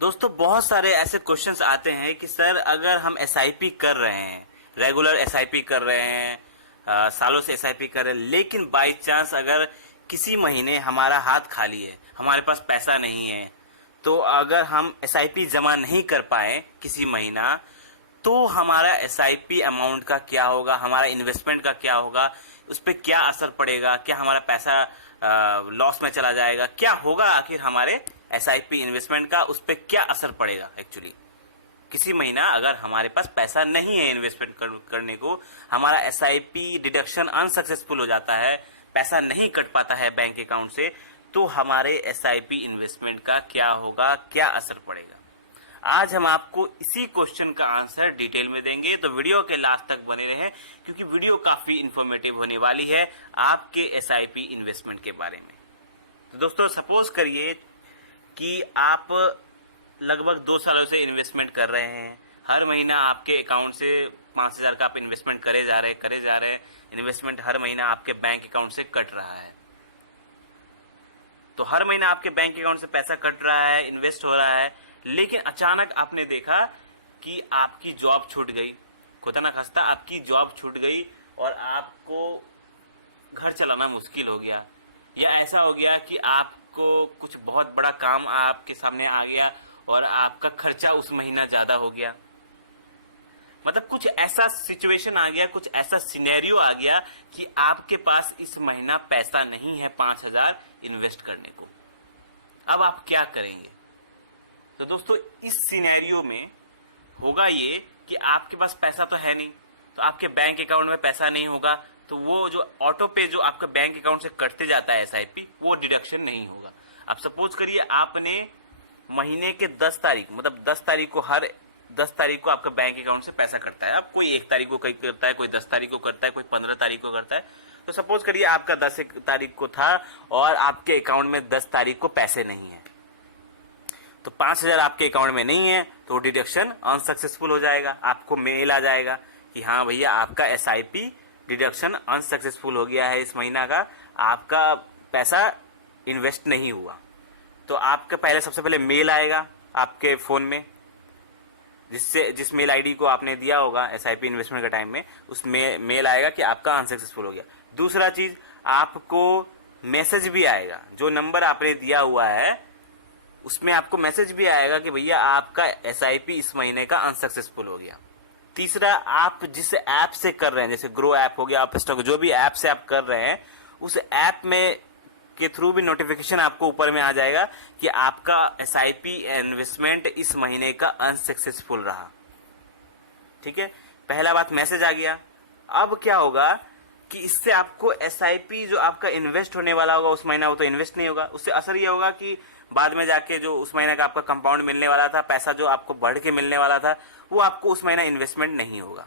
दोस्तों बहुत सारे ऐसे क्वेश्चंस आते हैं कि सर अगर हम एसआईपी कर रहे हैं, रेगुलर एसआईपी कर रहे हैं, सालों से एसआईपी कर रहे हैं, लेकिन बाय चांस अगर किसी महीने हमारा हाथ खाली है, हमारे पास पैसा नहीं है, तो अगर हम एसआईपी जमा नहीं कर पाए किसी महीना, तो हमारा एसआईपी अमाउंट का क्या होगा, हमारा इन्वेस्टमेंट का क्या होगा, उस पर क्या असर पड़ेगा, क्या हमारा पैसा लॉस में चला जाएगा, क्या होगा आखिर हमारे एसआईपी इन्वेस्टमेंट का, उस पर क्या असर पड़ेगा। एक्चुअली किसी महीना अगर हमारे पास पैसा नहीं है इन्वेस्टमेंट करने को, हमारा एसआईपी डिडक्शन अनसक्सेसफुल हो जाता है, पैसा नहीं कट पाता है बैंक अकाउंट से, तो हमारे एसआईपी इन्वेस्टमेंट का क्या होगा, क्या असर पड़ेगा। आज हम आपको इसी क्वेश्चन का आंसर डिटेल में देंगे, तो वीडियो के लास्ट तक बने रहें क्योंकि वीडियो काफी इंफॉर्मेटिव होने वाली है आपके एसआईपी इन्वेस्टमेंट के बारे में। तो दोस्तों सपोज करिए कि आप लगभग 2 सालों से इन्वेस्टमेंट कर रहे हैं, हर महीना आपके अकाउंट से 5,000 का आप इन्वेस्टमेंट करे जा रहे हैं, इन्वेस्टमेंट हर महीना आपके बैंक अकाउंट से कट रहा है। तो हर महीना आपके बैंक अकाउंट से पैसा कट रहा है, इन्वेस्ट हो रहा है, लेकिन अचानक आपने देखा कि आपकी जॉब छूट गई, खुदा ना खास्ता आपकी जॉब छूट गई और आपको घर चलाना मुश्किल हो गया, या ऐसा हो गया कि आपको कुछ बहुत बड़ा काम आपके सामने आ गया और आपका खर्चा उस महीना ज्यादा हो गया। मतलब कुछ ऐसा सिचुएशन आ गया, कुछ ऐसा सिनेरियो आ गया कि आपके पास इस महीना पैसा नहीं है 5,000 इन्वेस्ट करने को। अब आप क्या करेंगे? तो दोस्तों इस सिनेरियो में होगा ये कि आपके पास पैसा तो है नहीं, तो आपके बैंक अकाउंट में पैसा नहीं होगा, तो वो जो ऑटो पे जो आपके बैंक अकाउंट से कटते जाता है एसआईपी, वो डिडक्शन नहीं होगा। अब सपोज करिए आपने महीने के 10 तारीख, मतलब 10 तारीख को, हर 10 तारीख को आपका बैंक अकाउंट से पैसा कटता है। अब कोई 1 तारीख को करता है, कोई 10 तारीख को करता है, कोई 15 तारीख को करता है। तो सपोज करिए आपका 10 तारीख को था और आपके अकाउंट में 10 तारीख को पैसे नहीं है, तो 5,000 आपके अकाउंट में नहीं है, तो डिडक्शन अनसक्सेसफुल हो जाएगा। आपको मेल आ जाएगा कि हाँ भैया आपका एसआईपी डिडक्शन अनसक्सेसफुल हो गया है, इस महीना का आपका पैसा इन्वेस्ट नहीं हुआ। तो आपका पहले सबसे पहले मेल आएगा आपके फोन में, जिस मेल आईडी को आपने दिया होगा एसआईपी इन्वेस्टमेंट के टाइम में, उस मेल आएगा कि आपका अनसक्सेसफुल हो गया। दूसरा चीज, आपको मैसेज भी आएगा, जो नंबर आपने दिया हुआ है उसमें आपको मैसेज भी आएगा कि भैया आपका एसआईपी इस महीने का अनसक्सेसफुल हो गया। तीसरा, आप जिस ऐप से कर रहे हैं, जैसे ग्रो ऐप हो गया, आप स्टॉक, जो भी ऐप से आप कर रहे हैं, उस ऐप में के थ्रू भी नोटिफिकेशन आपको ऊपर में आ जाएगा कि आपका एसआईपी इन्वेस्टमेंट इस महीने का अनसक्सेसफुल रहा। ठीक है, पहला बात मैसेज आ गया। अब क्या होगा कि इससे आपको एसआईपी जो आपका इन्वेस्ट होने वाला होगा उस महीना, वो तो इन्वेस्ट नहीं होगा। उससे असर ये होगा कि बाद में जाके जो उस महीने का आपका कंपाउंड मिलने वाला था, पैसा जो आपको बढ़ के मिलने वाला था, वो आपको उस महीना इन्वेस्टमेंट नहीं होगा।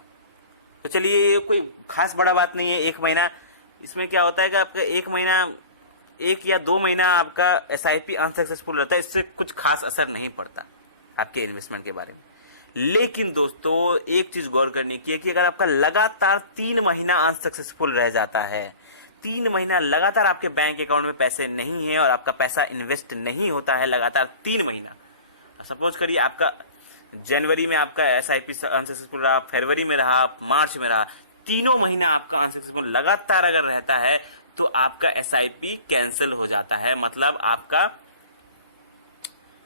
तो चलिए ये कोई खास बड़ा बात नहीं है। 1 महीना, इसमें क्या होता है कि आपका 1 महीना, 1 या 2 महीना आपका एसआईपी अनसक्सेसफुल रहता है, इससे कुछ खास असर नहीं पड़ता आपके इन्वेस्टमेंट के बारे में। लेकिन दोस्तों एक चीज गौर करने की है कि अगर आपका लगातार 3 महीना अनसक्सेसफुल रह जाता है, 3 महीना लगातार आपके बैंक अकाउंट में पैसे नहीं है और आपका पैसा इन्वेस्ट नहीं होता है लगातार 3 महीना, सपोज करिए आपका जनवरी में आपका एसआईपी अनसक्सेसफुल रहा, फरवरी में रहा, मार्च में रहा, तीनों महीना आपका अनसक्सेसफुल लगातार अगर रहता है, तो आपका एसआईपी कैंसिल हो जाता है। मतलब आपका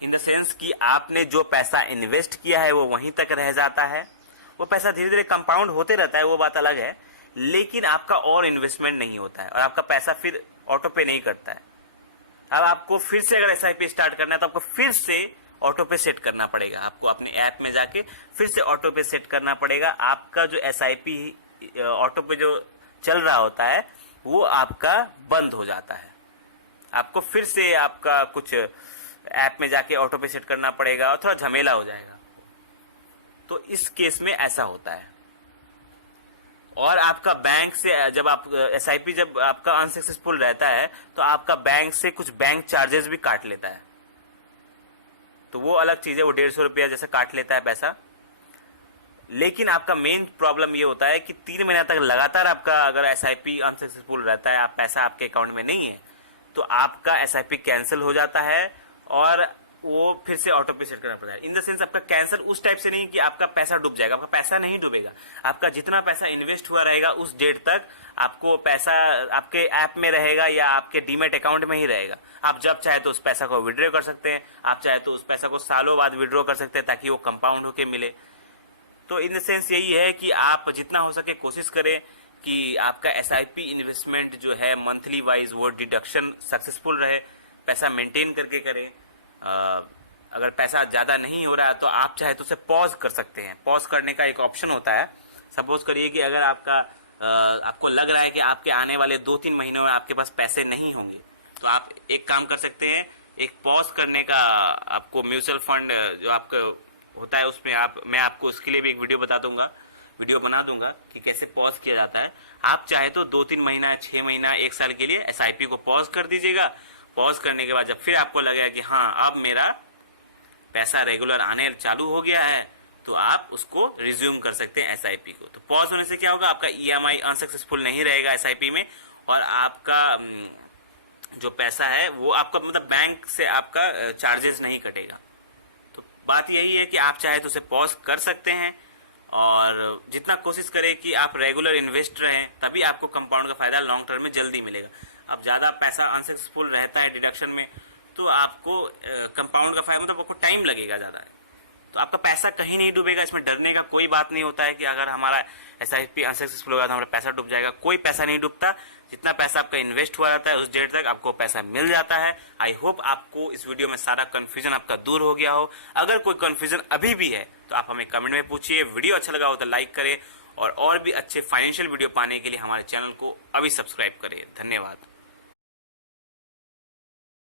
इन द सेंस कि आपने जो पैसा इन्वेस्ट किया है वो वहीं तक रह जाता है, वो पैसा धीरे धीरे कंपाउंड होते रहता है, वो बात अलग है, लेकिन आपका और इन्वेस्टमेंट नहीं होता है और आपका पैसा फिर ऑटो पे नहीं करता है। अब आपको फिर से अगर एसआईपी स्टार्ट करना है तो आपको फिर से ऑटो पे सेट करना पड़ेगा, आपको अपने ऐप में जाके फिर से ऑटो पे सेट करना पड़ेगा। आपका जो एसआईपी ऑटो पे जो चल रहा होता है वो आपका बंद हो जाता है, आपको फिर से आपका कुछ ऐप में जाके ऑटो पे सेट करना पड़ेगा और थोड़ा झमेला हो जाएगा। तो इस केस में ऐसा होता है। और आपका बैंक से जब आप एसआईपी जब आपका अनसक्सेसफुल रहता है तो आपका बैंक से कुछ बैंक चार्जेस भी काट लेता है, तो वो अलग चीज है, वो 150 रुपया जैसे काट लेता है पैसा। लेकिन आपका मेन प्रॉब्लम ये होता है कि 3 महीना तक लगातार आपका अगर एसआईपी अनसक्सेसफुल रहता है, आप पैसा आपके अकाउंट में नहीं है, तो आपका एसआईपी कैंसिल हो जाता है और वो फिर से ऑटो पे सेट करना पड़ता है। इन द सेंस आपका कैंसर उस टाइप से नहीं कि आपका पैसा डूब जाएगा, आपका पैसा नहीं डूबेगा। आपका जितना पैसा इन्वेस्ट हुआ रहेगा उस डेट तक आपको पैसा आपके ऐप में रहेगा या आपके डीमेट अकाउंट में ही रहेगा। आप जब चाहे तो उस पैसा को विड्रॉ कर सकते हैं, आप चाहे तो उस पैसा को सालों बाद विड्रॉ कर सकते हैं ताकि वो कंपाउंड होके मिले। तो इन द सेंस यही है कि आप जितना हो सके कोशिश करें कि आपका SIP इन्वेस्टमेंट जो है मंथली वाइज वो डिडक्शन सक्सेसफुल रहे, पैसा मेंटेन करके करें। अगर पैसा ज्यादा नहीं हो रहा है तो आप चाहे तो उसे पॉज कर सकते हैं। पॉज करने का एक ऑप्शन होता है। सपोज करिए कि अगर आपको लग रहा है कि आपके आने वाले 2-3 महीनों में आपके पास पैसे नहीं होंगे, तो आप एक काम कर सकते हैं, एक पॉज करने का आपको म्यूचुअल फंड जो आपका होता है उसमें मैं आपको उसके लिए भी एक वीडियो बना दूंगा कि कैसे पॉज किया जाता है। आप चाहे तो 2-3 महीना, 6 महीना, 1 साल के लिए SIP को पॉज कर दीजिएगा। पॉज करने के बाद जब फिर आपको लगेगा कि हाँ अब मेरा पैसा रेगुलर आने चालू हो गया है, तो आप उसको रिज्यूम कर सकते हैं SIP को। तो पॉज होने से क्या होगा, आपका EMI अनसक्सेसफुल नहीं रहेगा SIP में, और आपका जो पैसा है वो आपका मतलब बैंक से आपका चार्जेस नहीं कटेगा। तो बात यही है कि आप चाहे तो उसे पॉज कर सकते हैं, और जितना कोशिश करें कि आप रेगुलर इन्वेस्ट रहें, तभी आपको कंपाउंड का फायदा लॉन्ग टर्म में जल्दी मिलेगा। अब ज्यादा पैसा अनसक्सेसफुल रहता है डिडक्शन में, तो आपको कंपाउंड का फायदा मतलब आपको टाइम लगेगा ज्यादा। तो आपका पैसा कहीं नहीं डूबेगा, इसमें डरने का कोई बात नहीं होता है कि अगर हमारा SIP अनसक्सेसफुल होगा तो हमारा पैसा डूब जाएगा। कोई पैसा नहीं डूबता, जितना पैसा आपका इन्वेस्ट हुआ रहता है उस डेट तक आपको पैसा मिल जाता है। आई होप आपको इस वीडियो में सारा कंफ्यूजन आपका दूर हो गया हो। अगर कोई कंफ्यूजन अभी भी है तो आप हमें कमेंट में पूछिए। वीडियो अच्छा लगा हो तो लाइक करें, और भी अच्छे फाइनेंशियल वीडियो पाने के लिए हमारे चैनल को अभी सब्सक्राइब करें। धन्यवाद।